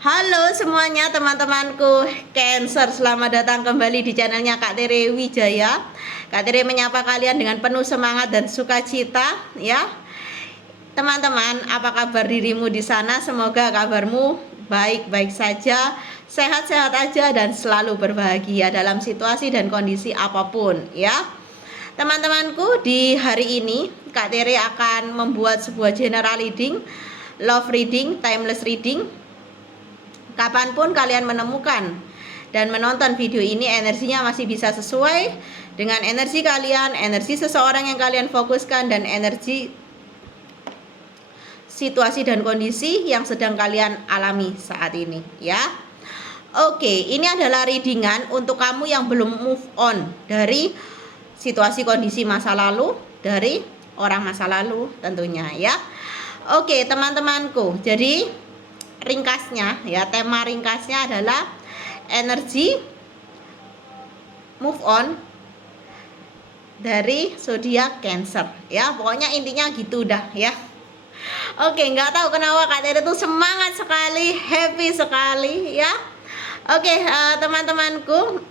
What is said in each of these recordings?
Halo semuanya teman-temanku Cancer, selamat datang kembali di channelnya Kak Tere Wijaya. Kak Tere menyapa kalian dengan penuh semangat dan sukacita ya. Teman-teman, apa kabar dirimu di sana? Semoga kabarmu baik-baik saja, sehat-sehat aja dan selalu berbahagia dalam situasi dan kondisi apapun ya. Teman-temanku, di hari ini Kak Tere akan membuat sebuah general reading, love reading, timeless reading. Kapanpun kalian menemukan dan menonton video ini, energinya masih bisa sesuai dengan energi kalian, energi seseorang yang kalian fokuskan, dan energi situasi dan kondisi yang sedang kalian alami saat ini ya. Oke, ini adalah readingan untuk kamu yang belum move on dari situasi kondisi masa lalu, dari orang masa lalu tentunya ya. Oke teman-temanku, jadi ringkasnya ya, tema ringkasnya adalah energi move on dari zodiak Cancer ya. Pokoknya intinya gitu dah ya. Oke, nggak tahu kenapa Kak Tere tuh semangat sekali, happy sekali ya. Oke, teman-temanku,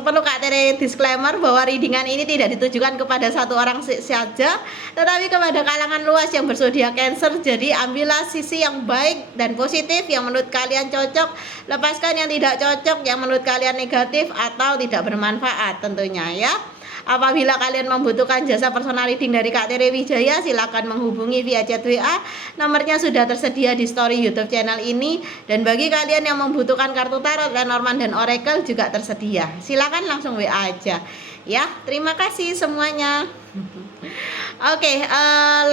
perlu Kak Tere disclaimer bahwa readingan ini tidak ditujukan kepada satu orang saja, tetapi kepada kalangan luas yang berzodiak Cancer. Jadi ambillah sisi yang baik dan positif yang menurut kalian cocok, lepaskan yang tidak cocok, yang menurut kalian negatif atau tidak bermanfaat tentunya ya. Apabila kalian membutuhkan jasa personal reading dari Kak Tere Wijaya, silakan menghubungi via chat WA. Nomornya sudah tersedia di story YouTube channel ini. Dan bagi kalian yang membutuhkan kartu tarot, Lenormand dan Oracle juga tersedia. Silakan langsung WA aja. Ya, terima kasih semuanya. Oke,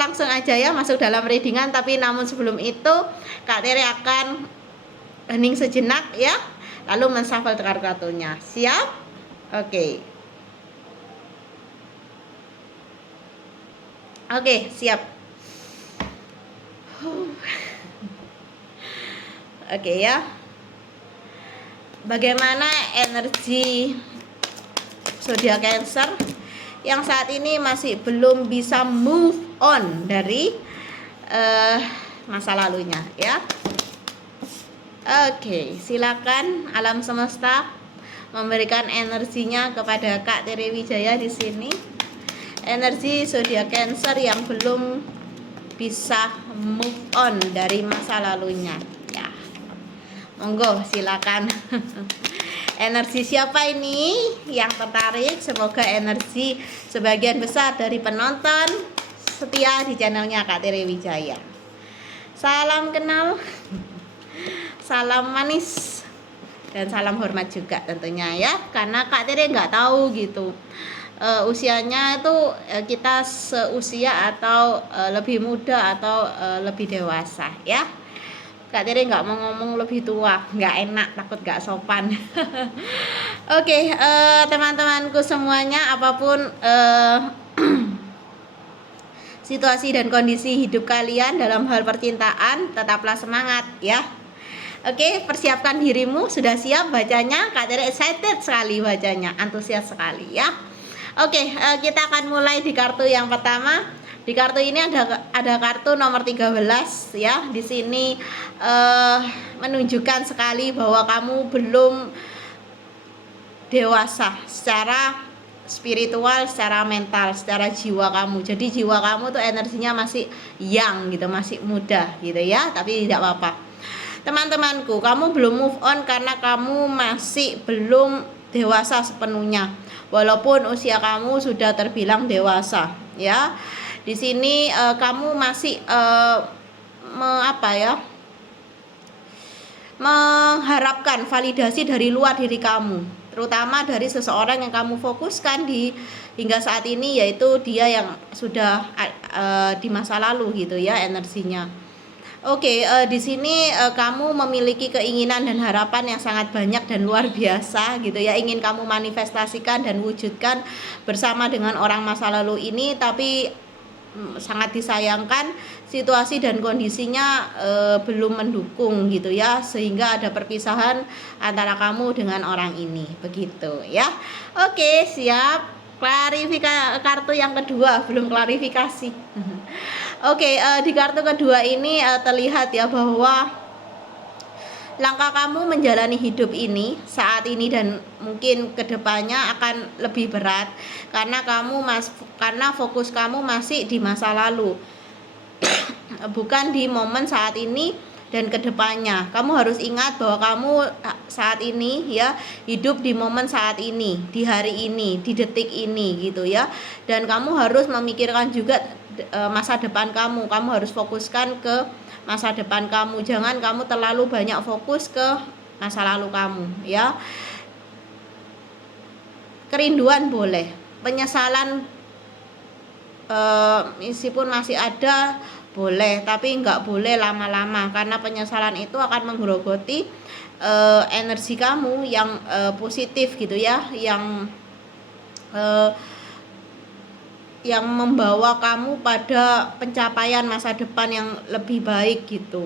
langsung aja ya masuk dalam readingan. Tapi namun sebelum itu, Kak Tere akan hening sejenak ya, lalu menshuffle kartu-kartunya. Siap? Oke. Oke, siap. Oke ya. Bagaimana energi zodiak Cancer yang saat ini masih belum bisa move on dari masa lalunya ya. Oke, silakan alam semesta memberikan energinya kepada Kak Tere Wijaya di sini. Energi zodiak Cancer yang belum bisa move on dari masa lalunya ya. Monggo silakan. Energi siapa ini yang tertarik? Semoga energi sebagian besar dari penonton setia di channelnya Kak Tere Wijaya. Salam kenal, salam manis, dan salam hormat juga tentunya ya, karena Kak Tere nggak tahu gitu usianya itu kita seusia atau lebih muda atau lebih dewasa ya. Kak Tere nggak mau ngomong lebih tua, nggak enak, takut nggak sopan. Oke, teman-temanku semuanya, apapun situasi dan kondisi hidup kalian dalam hal percintaan, tetaplah semangat ya. Oke, persiapkan dirimu. Sudah siap bacanya? Kak Tere excited sekali bacanya, antusias sekali ya. Oke, kita akan mulai di kartu yang pertama. Di kartu ini ada kartu nomor 13 ya. Di sini menunjukkan sekali bahwa kamu belum dewasa secara spiritual, secara mental, secara jiwa kamu. Jadi jiwa kamu tuh energinya masih young gitu, masih muda gitu ya. Tapi tidak apa-apa. Teman-temanku, kamu belum move on karena kamu masih belum dewasa sepenuhnya. Walaupun usia kamu sudah terbilang dewasa ya. Di sini kamu masih mengharapkan validasi dari luar diri kamu, terutama dari seseorang yang kamu fokuskan hingga saat ini, yaitu dia yang sudah di masa lalu gitu ya energinya. Oke, di sini kamu memiliki keinginan dan harapan yang sangat banyak dan luar biasa gitu ya, ingin kamu manifestasikan dan wujudkan bersama dengan orang masa lalu ini, tapi sangat disayangkan situasi dan kondisinya belum mendukung gitu ya, sehingga ada perpisahan antara kamu dengan orang ini begitu ya. Oke, siap. Klarifikasi kartu yang kedua, belum klarifikasi. Oke, di kartu kedua ini terlihat ya bahwa langkah kamu menjalani hidup ini saat ini dan mungkin kedepannya akan lebih berat karena karena fokus kamu masih di masa lalu, bukan di momen saat ini dan kedepannya. Kamu harus ingat bahwa kamu saat ini ya hidup di momen saat ini, di hari ini, di detik ini gitu ya. Dan kamu harus memikirkan juga masa depan kamu. Kamu harus fokuskan ke masa depan kamu. Jangan kamu terlalu banyak fokus ke masa lalu kamu ya. Kerinduan boleh, penyesalan meskipun masih ada boleh, tapi nggak boleh lama-lama karena penyesalan itu akan menggerogoti energi kamu yang positif gitu ya, yang membawa kamu pada pencapaian masa depan yang lebih baik gitu.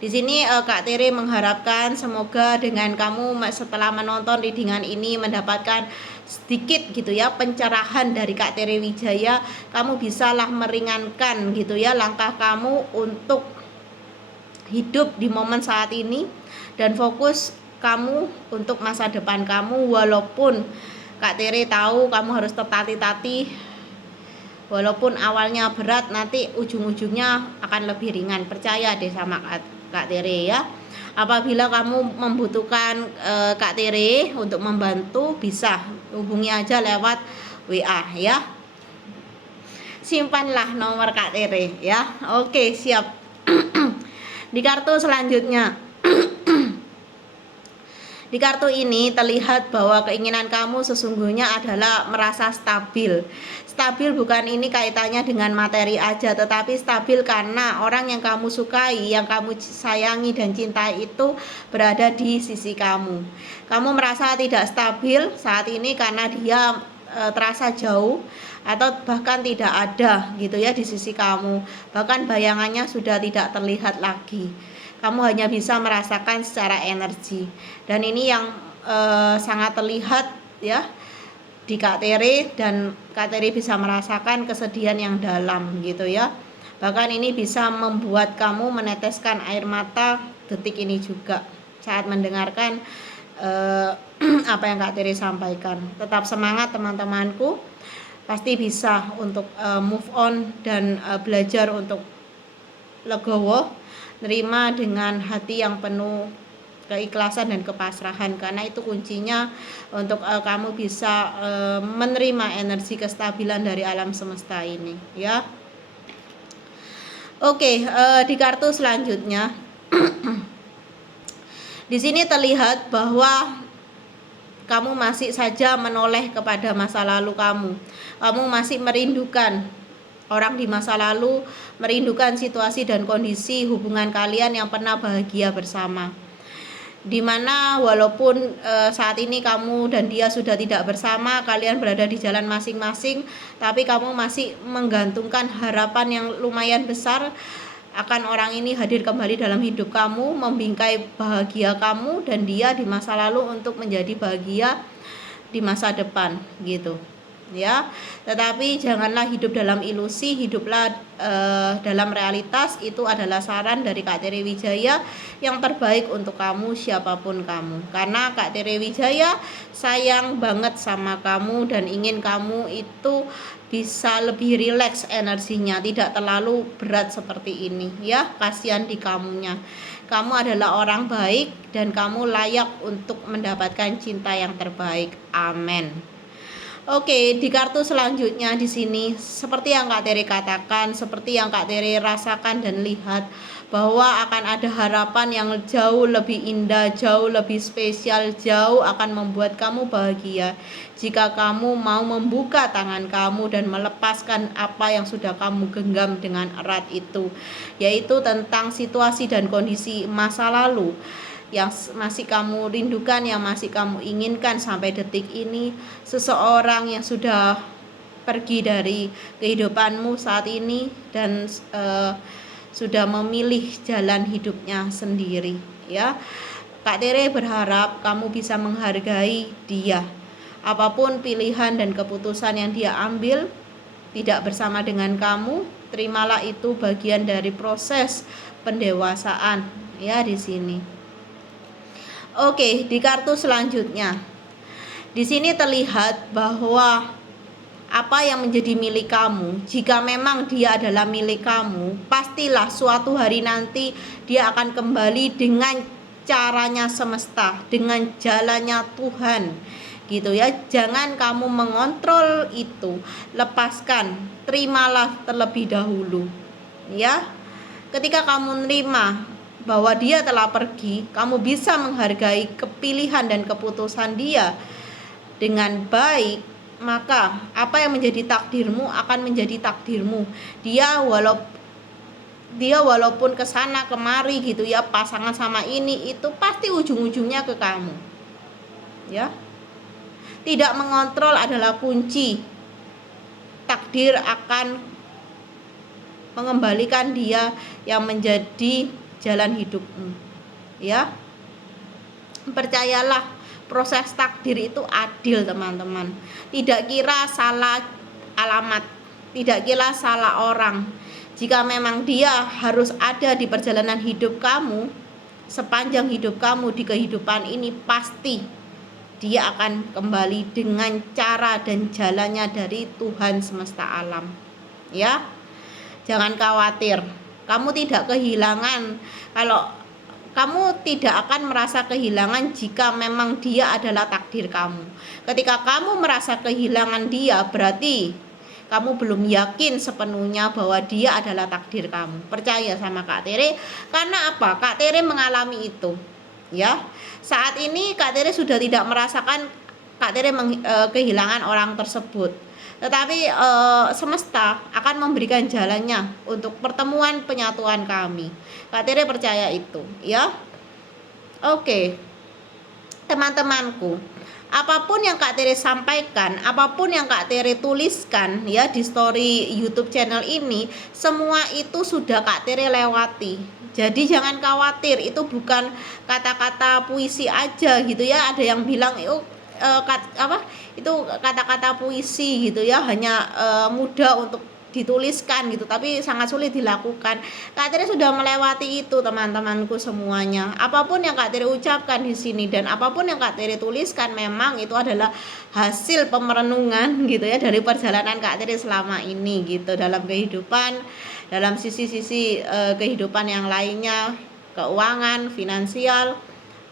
Di sini Kak Tere mengharapkan semoga dengan kamu setelah menonton readingan ini mendapatkan sedikit gitu ya pencerahan dari Kak Tere Wijaya, kamu bisalah meringankan gitu ya langkah kamu untuk hidup di momen saat ini dan fokus kamu untuk masa depan kamu. Walaupun Kak Tere tahu kamu harus tertatih-tatih, walaupun awalnya berat, nanti ujung-ujungnya akan lebih ringan. Percaya deh sama Kak Tere ya. Apabila kamu membutuhkan Kak Tere untuk membantu, bisa hubungi aja lewat WA ya. Simpanlah nomor Kak Tere ya. Oke, siap. Di kartu selanjutnya. Di kartu ini terlihat bahwa keinginan kamu sesungguhnya adalah merasa stabil. Stabil bukan ini kaitannya dengan materi aja, tetapi stabil karena orang yang kamu sukai, yang kamu sayangi dan cintai itu berada di sisi kamu. Kamu merasa tidak stabil saat ini karena dia terasa jauh atau bahkan tidak ada gitu ya di sisi kamu. Bahkan bayangannya sudah tidak terlihat lagi. Kamu hanya bisa merasakan secara energi, dan ini yang sangat terlihat ya di Kak Tere, dan Kak Tere bisa merasakan kesedihan yang dalam gitu ya. Bahkan ini bisa membuat kamu meneteskan air mata detik ini juga saat mendengarkan apa yang Kak Tere sampaikan. Tetap semangat teman-temanku, pasti bisa untuk move on dan belajar untuk legowo, nerima dengan hati yang penuh keikhlasan dan kepasrahan, karena itu kuncinya untuk kamu bisa menerima energi kestabilan dari alam semesta ini ya. Oke, di kartu selanjutnya di sini terlihat bahwa kamu masih saja menoleh kepada masa lalu kamu. Kamu masih merindukan orang di masa lalu, merindukan situasi dan kondisi hubungan kalian yang pernah bahagia bersama. Dimana walaupun saat ini kamu dan dia sudah tidak bersama, kalian berada di jalan masing-masing, tapi kamu masih menggantungkan harapan yang lumayan besar akan orang ini hadir kembali dalam hidup kamu, membingkai bahagia kamu dan dia di masa lalu untuk menjadi bahagia di masa depan gitu ya. Tetapi janganlah hidup dalam ilusi, hiduplah dalam realitas. Itu adalah saran dari Kak Tere Wijaya yang terbaik untuk kamu, siapapun kamu, karena Kak Tere Wijaya sayang banget sama kamu dan ingin kamu itu bisa lebih rileks energinya, tidak terlalu berat seperti ini ya. Kasihan di kamunya. Kamu adalah orang baik dan kamu layak untuk mendapatkan cinta yang terbaik. Amin. Oke, di kartu selanjutnya di sini seperti yang Kak Tere katakan, seperti yang Kak Tere rasakan dan lihat, bahwa akan ada harapan yang jauh lebih indah, jauh lebih spesial, jauh akan membuat kamu bahagia jika kamu mau membuka tangan kamu dan melepaskan apa yang sudah kamu genggam dengan erat itu, yaitu tentang situasi dan kondisi masa lalu yang masih kamu rindukan, yang masih kamu inginkan sampai detik ini. Seseorang yang sudah pergi dari kehidupanmu saat ini dan sudah memilih jalan hidupnya sendiri ya. Kak Tere berharap kamu bisa menghargai dia. Apapun pilihan dan keputusan yang dia ambil tidak bersama dengan kamu, terimalah itu bagian dari proses pendewasaan ya di sini. Oke, di kartu selanjutnya. Di sini terlihat bahwa apa yang menjadi milik kamu, jika memang dia adalah milik kamu, pastilah suatu hari nanti dia akan kembali dengan caranya semesta, dengan jalannya Tuhan, gitu ya. Jangan kamu mengontrol itu, lepaskan, terimalah terlebih dahulu, ya. Ketika kamu menerima bahwa dia telah pergi, kamu bisa menghargai kepilihan dan keputusan dia dengan baik, maka apa yang menjadi takdirmu akan menjadi takdirmu. Dia walaupun kesana kemari gitu ya, pasangan sama ini itu pasti ujung-ujungnya ke kamu, ya. Tidak mengontrol adalah kunci. Takdir akan mengembalikan dia yang menjadi jalan hidupmu, ya. Percayalah, proses takdir itu adil, teman-teman. Tidak kira salah alamat, tidak kira salah orang. Jika memang dia harus ada di perjalanan hidup kamu, sepanjang hidup kamu di kehidupan ini, pasti dia akan kembali dengan cara dan jalannya dari Tuhan semesta alam, ya. Jangan khawatir, kamu tidak kehilangan. Kalau kamu tidak akan merasa kehilangan jika memang dia adalah takdir kamu. Ketika kamu merasa kehilangan dia, berarti kamu belum yakin sepenuhnya bahwa dia adalah takdir kamu. Percaya sama Kak Tere, karena apa? Kak Tere mengalami itu, ya. Saat ini Kak Tere sudah tidak merasakan Kak Tere kehilangan orang tersebut. Tetapi semesta akan memberikan jalannya untuk pertemuan penyatuan kami. Kak Tere percaya itu, ya. Oke, teman-temanku, apapun yang Kak Tere sampaikan, apapun yang Kak Tere tuliskan ya di story YouTube channel ini, semua itu sudah Kak Tere lewati. Jadi jangan khawatir, itu bukan kata-kata puisi aja gitu ya. Ada yang bilang itu kata-kata puisi gitu ya, hanya mudah untuk dituliskan gitu, tapi sangat sulit dilakukan. Kak Tere sudah melewati itu, teman-temanku semuanya. Apapun yang Kak Tere ucapkan di sini dan apapun yang Kak Tere tuliskan, memang itu adalah hasil pemerenungan gitu ya, dari perjalanan Kak Tere selama ini gitu, dalam kehidupan, dalam sisi-sisi kehidupan yang lainnya, keuangan, finansial,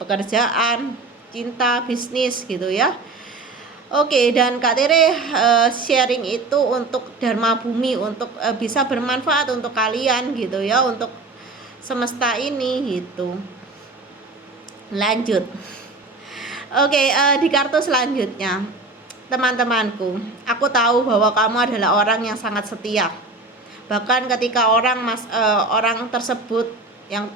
pekerjaan, cinta, bisnis gitu ya. Oke, dan Kak Tere sharing itu untuk Dharma Bumi, untuk bisa bermanfaat untuk kalian gitu ya, untuk semesta ini gitu. Lanjut. Oke, di kartu selanjutnya, teman-temanku, aku tahu bahwa kamu adalah orang yang sangat setia. Bahkan ketika orang tersebut yang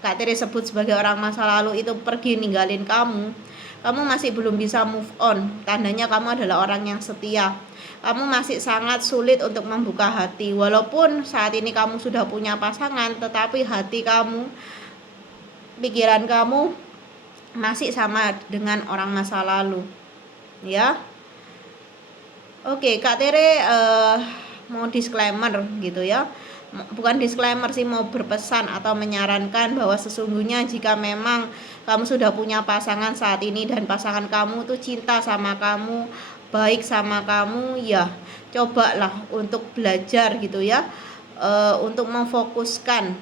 Kak Tere sebut sebagai orang masa lalu itu pergi ninggalin kamu masih belum bisa move on. Tandanya kamu adalah orang yang setia. Kamu masih sangat sulit untuk membuka hati. Walaupun saat ini kamu sudah punya pasangan, tetapi hati kamu, pikiran kamu masih sama dengan orang masa lalu, ya. Oke, Kak Tere mau disclaimer gitu ya. Bukan disclaimer sih, mau berpesan atau menyarankan bahwa sesungguhnya jika memang kamu sudah punya pasangan saat ini dan pasangan kamu tuh cinta sama kamu, baik sama kamu, ya cobalah untuk belajar gitu ya, untuk memfokuskan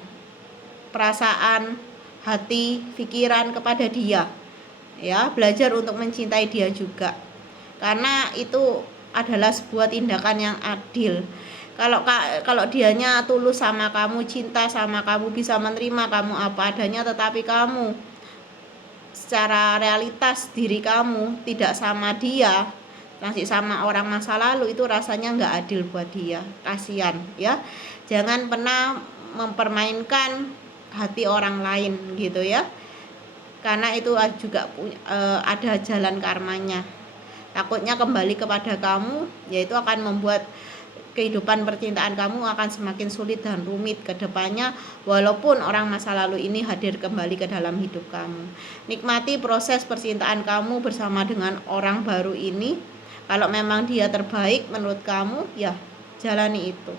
perasaan, hati, pikiran kepada dia, ya. Belajar untuk mencintai dia juga, karena itu adalah sebuah tindakan yang adil. Kalau dianya tulus sama kamu, cinta sama kamu, bisa menerima kamu apa adanya, tetapi kamu secara realitas diri kamu tidak sama dia, masih sama orang masa lalu, itu rasanya nggak adil buat dia. Kasihan ya. Jangan pernah mempermainkan hati orang lain gitu ya, karena itu juga ada jalan karmanya. Takutnya kembali kepada kamu, yaitu akan membuat kehidupan percintaan kamu akan semakin sulit dan rumit ke depannya, walaupun orang masa lalu ini hadir kembali ke dalam hidup kamu. Nikmati proses percintaan kamu bersama dengan orang baru ini. Kalau memang dia terbaik menurut kamu, ya jalani itu.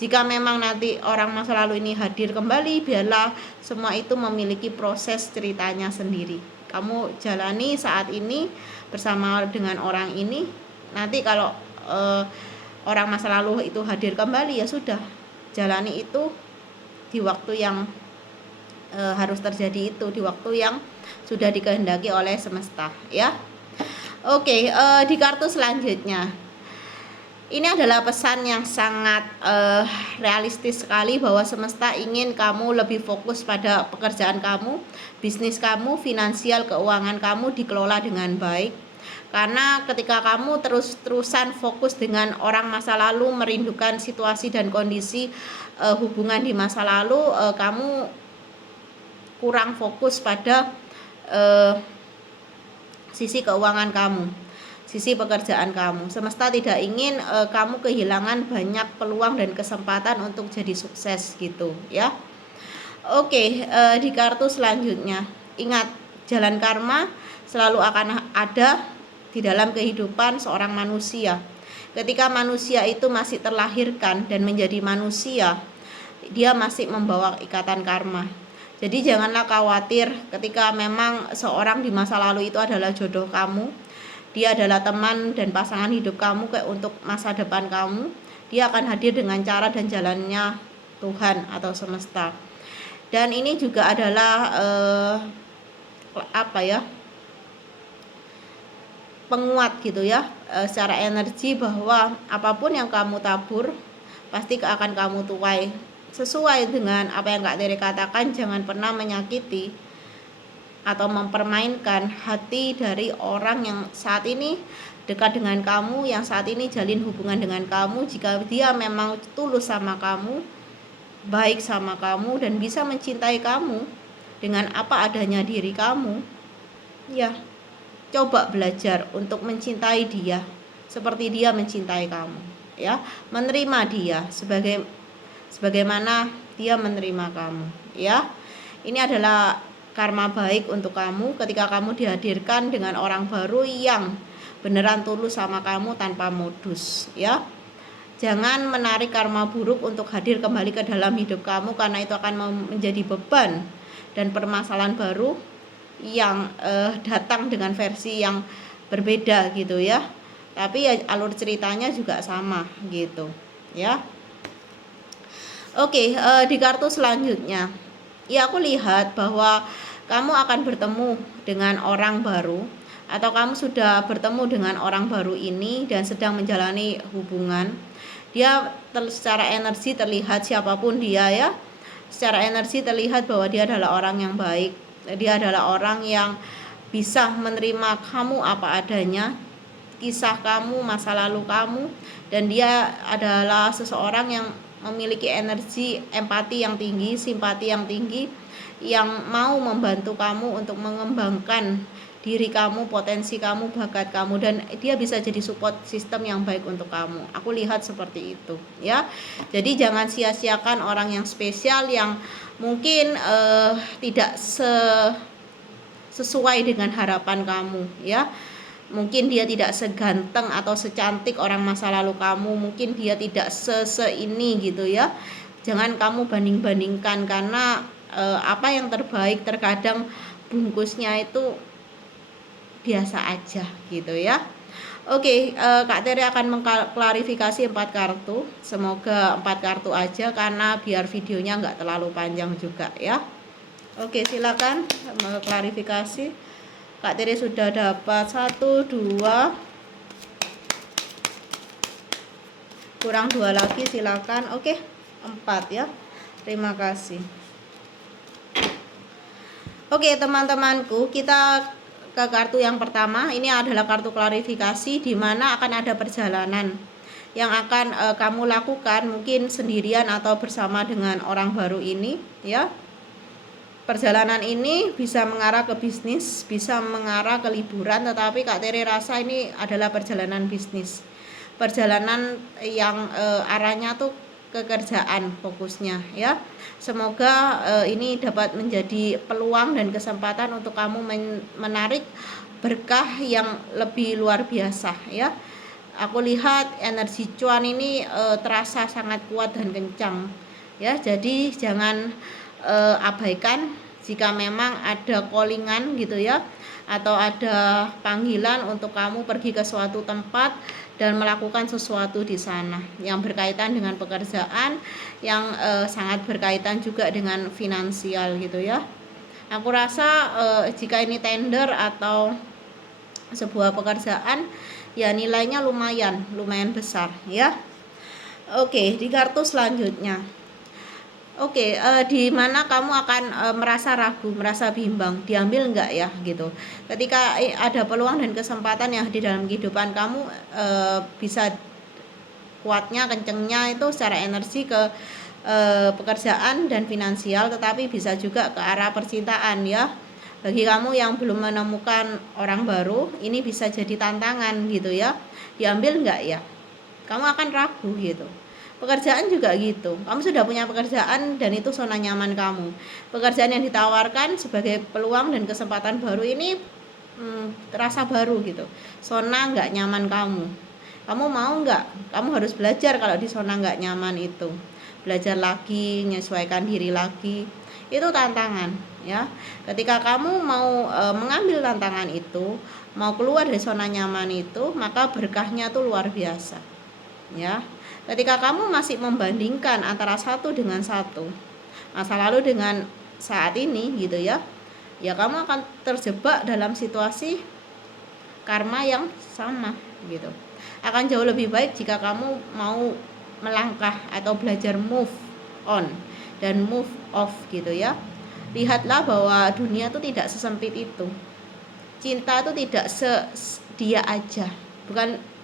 Jika memang nanti orang masa lalu ini hadir kembali, biarlah semua itu memiliki proses ceritanya sendiri, kamu jalani saat ini bersama dengan orang ini. Nanti kalau orang masa lalu itu hadir kembali, ya sudah, jalani itu di waktu yang harus terjadi, itu di waktu yang sudah dikehendaki oleh semesta, ya. Oke, di kartu selanjutnya ini adalah pesan yang sangat realistis sekali, bahwa semesta ingin kamu lebih fokus pada pekerjaan kamu, bisnis kamu, finansial, keuangan kamu dikelola dengan baik. Karena ketika kamu terus-terusan fokus dengan orang masa lalu, merindukan situasi dan kondisi hubungan di masa lalu, kamu kurang fokus pada sisi keuangan kamu, sisi pekerjaan kamu. Semesta tidak ingin kamu kehilangan banyak peluang dan kesempatan untuk jadi sukses gitu, ya. Oke, di kartu selanjutnya, ingat, jalan karma selalu akan ada di dalam kehidupan seorang manusia. Ketika manusia itu masih terlahirkan dan menjadi manusia, dia masih membawa ikatan karma. Jadi janganlah khawatir ketika memang seorang di masa lalu itu adalah jodoh kamu, dia adalah teman dan pasangan hidup kamu kayak untuk masa depan kamu. Dia akan hadir dengan cara dan jalannya Tuhan atau semesta. Dan ini juga adalah penguat gitu ya, secara energi, bahwa apapun yang kamu tabur pasti akan kamu tuai. Sesuai dengan apa yang Kak Tere katakan, jangan pernah menyakiti atau mempermainkan hati dari orang yang saat ini dekat dengan kamu, yang saat ini jalin hubungan dengan kamu. Jika dia memang tulus sama kamu, baik sama kamu, dan bisa mencintai kamu dengan apa adanya diri kamu, ya, coba belajar untuk mencintai dia seperti dia mencintai kamu, ya. Menerima dia sebagaimana dia menerima kamu, ya. Ini adalah karma baik untuk kamu ketika kamu dihadirkan dengan orang baru yang beneran tulus sama kamu tanpa modus, ya. Jangan menarik karma buruk untuk hadir kembali ke dalam hidup kamu, karena itu akan menjadi beban dan permasalahan baru yang datang dengan versi yang berbeda gitu, ya. Tapi ya alur ceritanya juga sama gitu, ya. Oke, di kartu selanjutnya, ya, aku lihat bahwa kamu akan bertemu dengan orang baru, atau kamu sudah bertemu dengan orang baru ini dan sedang menjalani hubungan. Dia secara energi terlihat, siapapun dia, ya, secara energi terlihat bahwa dia adalah orang yang baik. Dia adalah orang yang bisa menerima kamu apa adanya, kisah kamu, masa lalu kamu, dan dia adalah seseorang yang memiliki energi empati yang tinggi, simpati yang tinggi, yang mau membantu kamu untuk mengembangkan diri kamu, potensi kamu, bakat kamu, dan dia bisa jadi support system yang baik untuk kamu. Aku lihat seperti itu, ya. Jadi jangan sia-siakan orang yang spesial yang mungkin tidak sesuai dengan harapan kamu, ya. Mungkin dia tidak seganteng atau secantik orang masa lalu kamu, mungkin dia tidak ini gitu, ya. Jangan kamu banding-bandingkan, karena apa yang terbaik terkadang bungkusnya itu biasa aja gitu, ya. Oke, Kak Tere akan mengklarifikasi 4 kartu. Semoga 4 kartu aja, karena biar videonya nggak terlalu panjang juga, ya. Oke, silakan klarifikasi. Kak Tere sudah dapat 1, 2, kurang 2 lagi, silakan. Oke, 4 ya. Terima kasih. Oke, teman-temanku, kita ke kartu yang pertama. Ini adalah kartu klarifikasi, di mana akan ada perjalanan yang akan kamu lakukan, mungkin sendirian atau bersama dengan orang baru ini, ya. Perjalanan ini bisa mengarah ke bisnis, bisa mengarah ke liburan, tetapi Kak Tere rasa ini adalah perjalanan bisnis. Perjalanan yang arahnya tuh kekerjaan fokusnya, ya. Semoga ini dapat menjadi peluang dan kesempatan untuk kamu menarik berkah yang lebih luar biasa, ya. Aku lihat energi cuan ini terasa sangat kuat dan kencang, ya. Jadi jangan abaikan, jika memang ada callingan gitu ya, atau ada panggilan untuk kamu pergi ke suatu tempat dan melakukan sesuatu di sana yang berkaitan dengan pekerjaan, yang sangat berkaitan juga dengan finansial gitu ya. Aku rasa jika ini tender atau sebuah pekerjaan, ya nilainya lumayan besar ya. Oke, di kartu selanjutnya. Oke, di mana kamu akan merasa ragu, merasa bimbang, diambil enggak ya gitu. Ketika ada peluang dan kesempatan yang di dalam kehidupan kamu, bisa kuatnya, kencengnya itu secara energi ke pekerjaan dan finansial, tetapi bisa juga ke arah percintaan ya. Bagi kamu yang belum menemukan orang baru, ini bisa jadi tantangan gitu ya. Diambil enggak ya? Kamu akan ragu gitu. Pekerjaan juga gitu. Kamu sudah punya pekerjaan dan itu zona nyaman kamu. Pekerjaan yang ditawarkan sebagai peluang dan kesempatan baru ini terasa baru gitu. Zona nggak nyaman kamu. Kamu mau nggak? Kamu harus belajar kalau di zona nggak nyaman itu. Belajar lagi, menyesuaikan diri lagi. Itu tantangan ya. Ketika kamu mau mengambil tantangan itu, mau keluar dari zona nyaman itu, maka berkahnya tuh luar biasa. Ya. Ketika kamu masih membandingkan antara satu dengan satu, masa lalu dengan saat ini gitu ya, ya kamu akan terjebak dalam situasi karma yang sama gitu. Akan jauh lebih baik jika kamu mau melangkah atau belajar move on dan move off gitu ya. Lihatlah bahwa dunia itu tidak sesempit itu. Cinta itu tidak dia aja. Bukan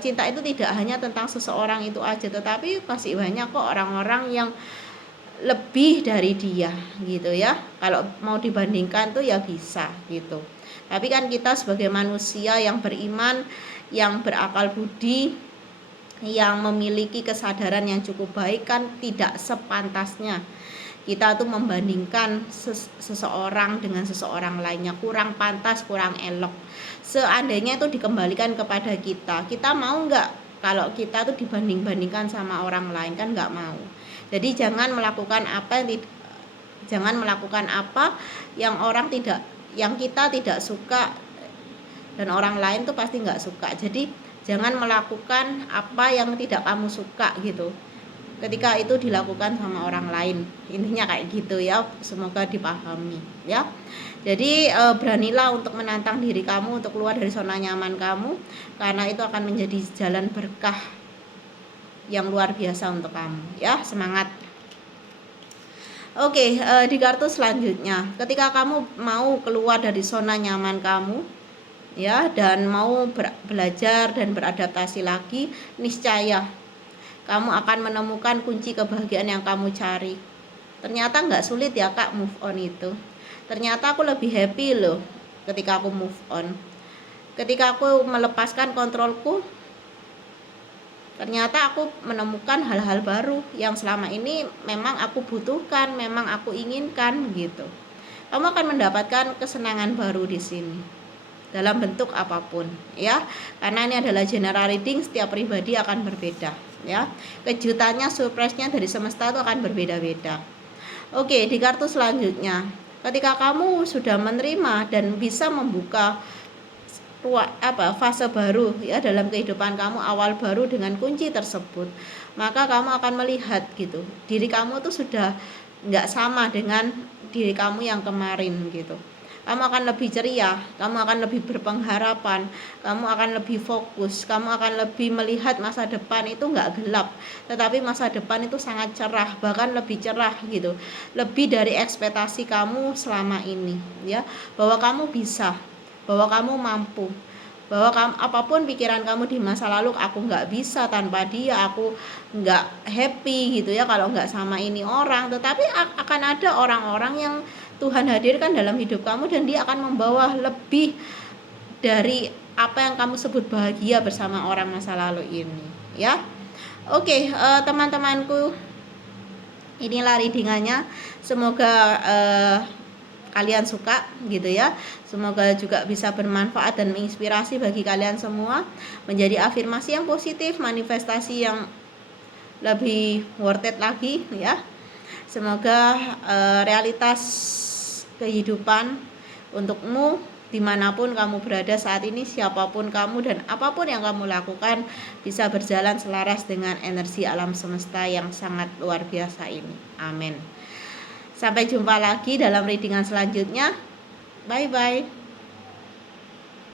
cinta itu tidak hanya tentang seseorang itu aja, tetapi masih banyak kok orang-orang yang lebih dari dia gitu ya. Kalau mau dibandingkan tuh ya bisa gitu. Tapi kan kita sebagai manusia yang beriman, yang berakal budi, yang memiliki kesadaran yang cukup baik, kan tidak sepantasnya kita tuh membandingkan seseorang dengan seseorang lainnya, kurang pantas, kurang elok. Seandainya itu dikembalikan kepada kita mau nggak kalau kita tuh dibanding-bandingkan sama orang lain? Kan nggak mau. Jadi jangan melakukan apa yang kita tidak suka, dan orang lain tuh pasti nggak suka. Jadi jangan melakukan apa yang tidak kamu suka gitu ketika itu dilakukan sama orang lain. Intinya kayak gitu ya, semoga dipahami ya. Jadi beranilah untuk menantang diri kamu untuk keluar dari zona nyaman kamu, karena itu akan menjadi jalan berkah yang luar biasa untuk kamu ya. Semangat. Oke, di kartu selanjutnya, ketika kamu mau keluar dari zona nyaman kamu ya, dan mau belajar dan beradaptasi lagi, niscaya kamu akan menemukan kunci kebahagiaan yang kamu cari. Ternyata nggak sulit ya kak move on itu. Ternyata aku lebih happy loh ketika aku move on. Ketika aku melepaskan kontrolku, ternyata aku menemukan hal-hal baru yang selama ini memang aku butuhkan, memang aku inginkan gitu. Kamu akan mendapatkan kesenangan baru di sini dalam bentuk apapun ya. Karena ini adalah general reading, setiap pribadi akan berbeda ya. Kejutannya, surprise-nya dari semesta itu akan berbeda-beda. Oke, di kartu selanjutnya, ketika kamu sudah menerima dan bisa membuka fase baru ya dalam kehidupan kamu, awal baru dengan kunci tersebut, maka kamu akan melihat gitu, diri kamu tuh sudah nggak sama dengan diri kamu yang kemarin gitu. Kamu akan lebih ceria, kamu akan lebih berpengharapan, kamu akan lebih fokus, kamu akan lebih melihat masa depan itu nggak gelap, tetapi masa depan itu sangat cerah, bahkan lebih cerah gitu, lebih dari ekspektasi kamu selama ini ya, bahwa kamu bisa, bahwa kamu mampu, bahwa apapun pikiran kamu di masa lalu, aku nggak bisa tanpa dia, aku nggak happy gitu ya kalau nggak sama ini orang, tetapi akan ada orang-orang yang Tuhan hadirkan dalam hidup kamu, dan dia akan membawa lebih dari apa yang kamu sebut bahagia bersama orang masa lalu ini ya. Oke, teman-temanku, inilah readingannya. Semoga kalian suka gitu ya. Semoga juga bisa bermanfaat dan menginspirasi bagi kalian semua, menjadi afirmasi yang positif, manifestasi yang lebih worth it lagi ya. Semoga realitas kehidupan untukmu dimanapun kamu berada saat ini, siapapun kamu dan apapun yang kamu lakukan bisa berjalan selaras dengan energi alam semesta yang sangat luar biasa ini. Amin. Sampai jumpa lagi dalam readingan selanjutnya. Bye bye.